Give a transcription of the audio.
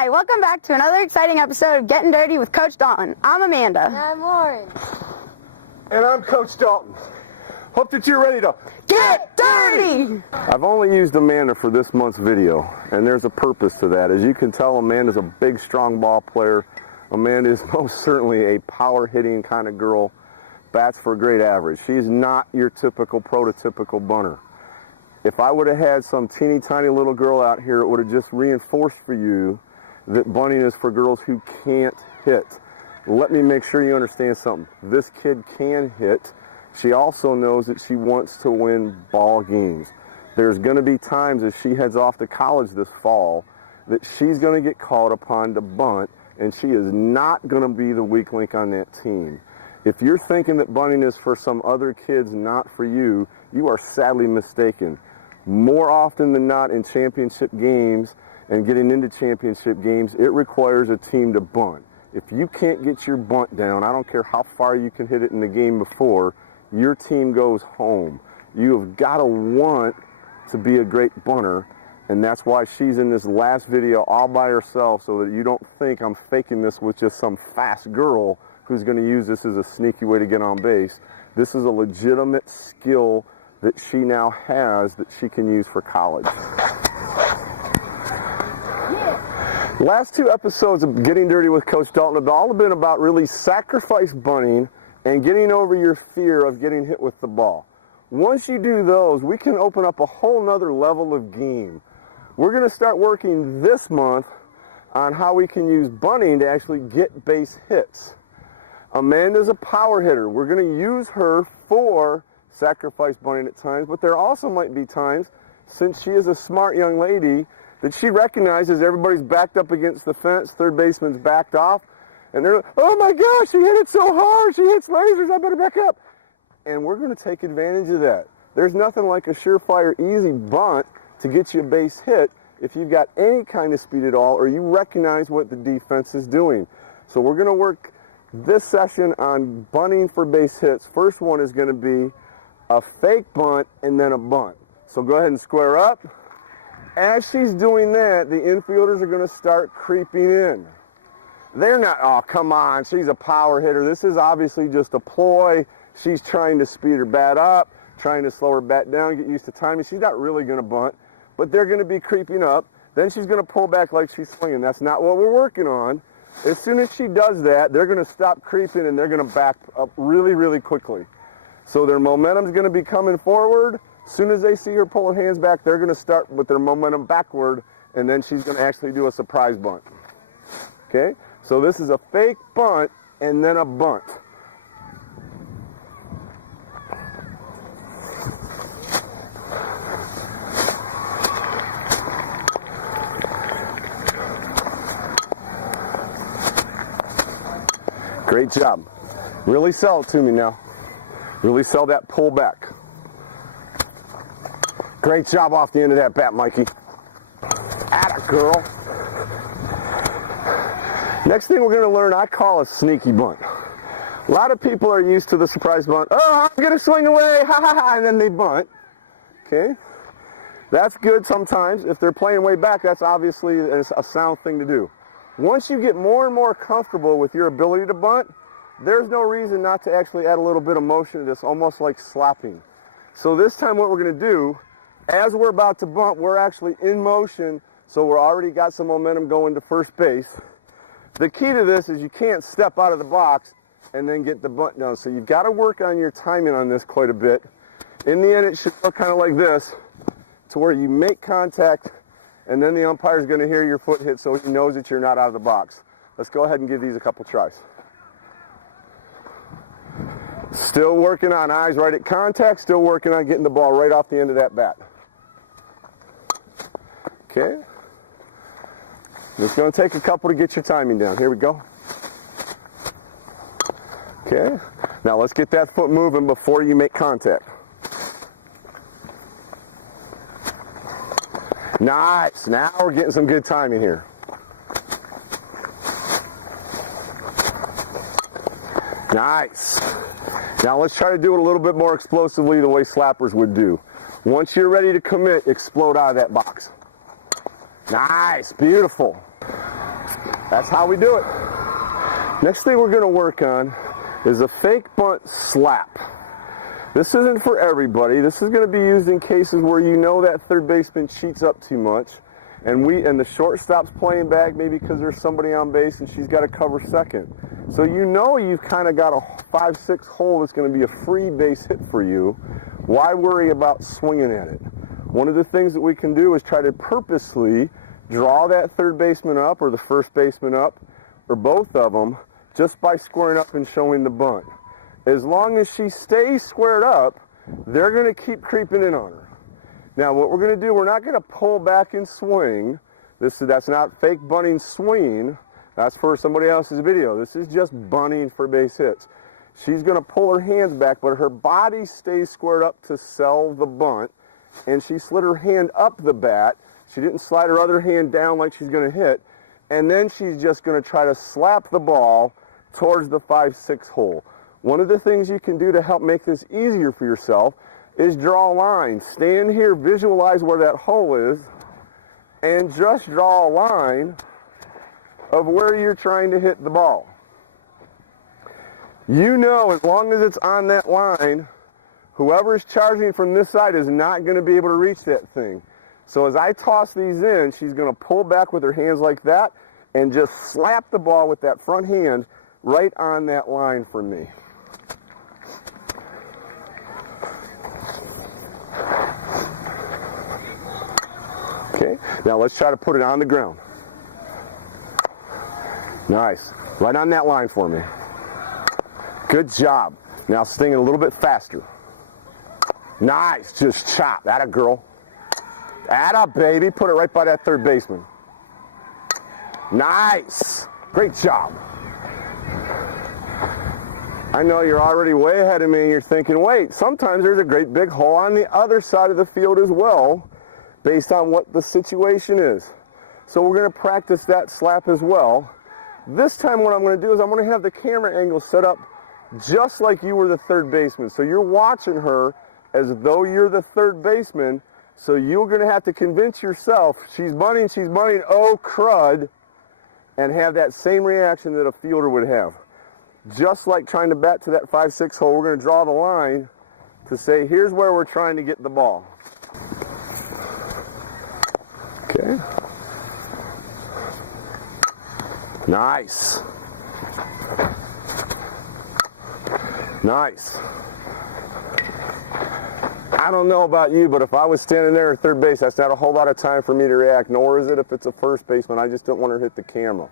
Hi, welcome back to another exciting episode of Getting Dirty with Coach Dalton. I'm Amanda. And I'm Lauren. And I'm Coach Dalton. Hope that you're ready to Get Dirty! I've only used Amanda for this month's video, and there's a purpose to that. As you can tell, Amanda's a big, strong ball player. Amanda is most certainly a power-hitting kind of girl. Bats for a great average. She's not your typical, prototypical bunter. If I would have had some teeny tiny little girl out here, it would have just reinforced for you that bunting is for girls who can't hit. Let me make sure you understand something. This kid can hit. She also knows that she wants to win ball games. There's going to be times as she heads off to college this fall that she's going to get called upon to bunt, and she is not going to be the weak link on that team. If you're thinking that bunting is for some other kids, not for you, you are sadly mistaken. More often than not in championship games and getting into championship games, it requires a team to bunt. If you can't get your bunt down, I don't care how far you can hit it in the game before, your team goes home. You have got to want to be a great bunter, and that's why she's in this last video all by herself, so that you don't think I'm faking this with just some fast girl who's going to use this as a sneaky way to get on base. This is a legitimate skill that she now has that she can use for college. The last two episodes of Getting Dirty with Coach Dalton have all been about really sacrifice bunting and getting over your fear of getting hit with the ball. Once you do those, we can open up a whole nother level of game. We're going to start working this month on how we can use bunting to actually get base hits. Amanda's a power hitter. We're going to use her for sacrifice bunting at times, but there also might be times, since she is a smart young lady, that she recognizes everybody's backed up against the fence, third baseman's backed off, and they're like, oh my gosh, she hit it so hard, she hits lasers, I better back up. And we're going to take advantage of that. There's nothing like a surefire, easy bunt to get you a base hit if you've got any kind of speed at all, or you recognize what the defense is doing. So we're going to work this session on bunting for base hits. First one is going to be a fake bunt and then a bunt. So go ahead and square up. As she's doing that, the infielders are going to start creeping in. They're not, oh, come on, she's a power hitter. This is obviously just a ploy. She's trying to speed her bat up, trying to slow her bat down, get used to timing. She's not really going to bunt, but they're going to be creeping up. Then she's going to pull back like she's swinging. That's not what we're working on. As soon as she does that, they're going to stop creeping and they're going to back up really, really quickly. So their momentum's going to be coming forward. As soon as they see her pulling hands back, they're going to start with their momentum backward, and then she's going to actually do a surprise bunt. Okay? So this is a fake bunt and then a bunt. Great job. Really sell it to me now. Really sell that pull back. Great job off the end of that bat, Mikey. Atta girl. Next thing we're going to learn, I call a sneaky bunt. A lot of people are used to the surprise bunt. Oh, I'm going to swing away, ha ha ha, and then they bunt. Okay? That's good sometimes. If they're playing way back, that's obviously a sound thing to do. Once you get more and more comfortable with your ability to bunt, there's no reason not to actually add a little bit of motion to this, almost like slapping. So this time what we're going to do, as we're about to bunt, we're actually in motion, so we're already got some momentum going to first base. The key to this is you can't step out of the box and then get the bunt down. So you've got to work on your timing on this quite a bit. In the end, it should look kind of like this, to where you make contact, and then the umpire's going to hear your foot hit so he knows that you're not out of the box. Let's go ahead and give these a couple tries. Still working on eyes right at contact, still working on getting the ball right off the end of that bat. Okay. It's going to take a couple to get your timing down. Here we go. Okay. Now let's get that foot moving before you make contact. Nice. Now we're getting some good timing here. Nice. Now let's try to do it a little bit more explosively the way slappers would do. Once you're ready to commit, explode out of that box. Nice. Beautiful. That's how we do it. Next thing we're going to work on is a fake bunt slap. This isn't for everybody. This is going to be used in cases where you know that third baseman cheats up too much, and the shortstop's playing back maybe because there's somebody on base and she's got to cover second. So you know you've kind of got a 5-6 hole that's going to be a free base hit for you. Why worry about swinging at it? One of the things that we can do is try to purposely draw that third baseman up or the first baseman up or both of them just by squaring up and showing the bunt. As long as she stays squared up, they're going to keep creeping in on her. Now what we're going to do, we're not going to pull back and swing. That's not fake bunting swinging. That's for somebody else's video. This is just bunting for base hits. She's going to pull her hands back, but her body stays squared up to sell the bunt, and she slid her hand up the bat. She didn't slide her other hand down like she's going to hit, and then she's just going to try to slap the ball towards the 5-6 hole. One of the things you can do to help make this easier for yourself is draw a line. Stand here, visualize where that hole is, and just draw a line of where you're trying to hit the ball. You know, as long as it's on that line, whoever's charging from this side is not going to be able to reach that thing. So as I toss these in, she's going to pull back with her hands like that and just slap the ball with that front hand right on that line for me. Okay, now let's try to put it on the ground. Nice. Right on that line for me. Good job. Now sting it a little bit faster. Nice. Just chop. Atta girl. Atta baby. Put it right by that third baseman. Nice. Great job. I know you're already way ahead of me and you're thinking, wait, sometimes there's a great big hole on the other side of the field as well, based on what the situation is. So we're going to practice that slap as well. This time what I'm going to do is I'm going to have the camera angle set up just like you were the third baseman. So you're watching her as though you're the third baseman. So you're going to have to convince yourself, she's bunting, oh crud, and have that same reaction that a fielder would have. Just like trying to bat to that 5-6 hole, we're going to draw the line to say, here's where we're trying to get the ball. Okay. Nice. Nice. I don't know about you, but if I was standing there at third base, that's not a whole lot of time for me to react, nor is it if it's a first baseman. I just don't want to hit the camera.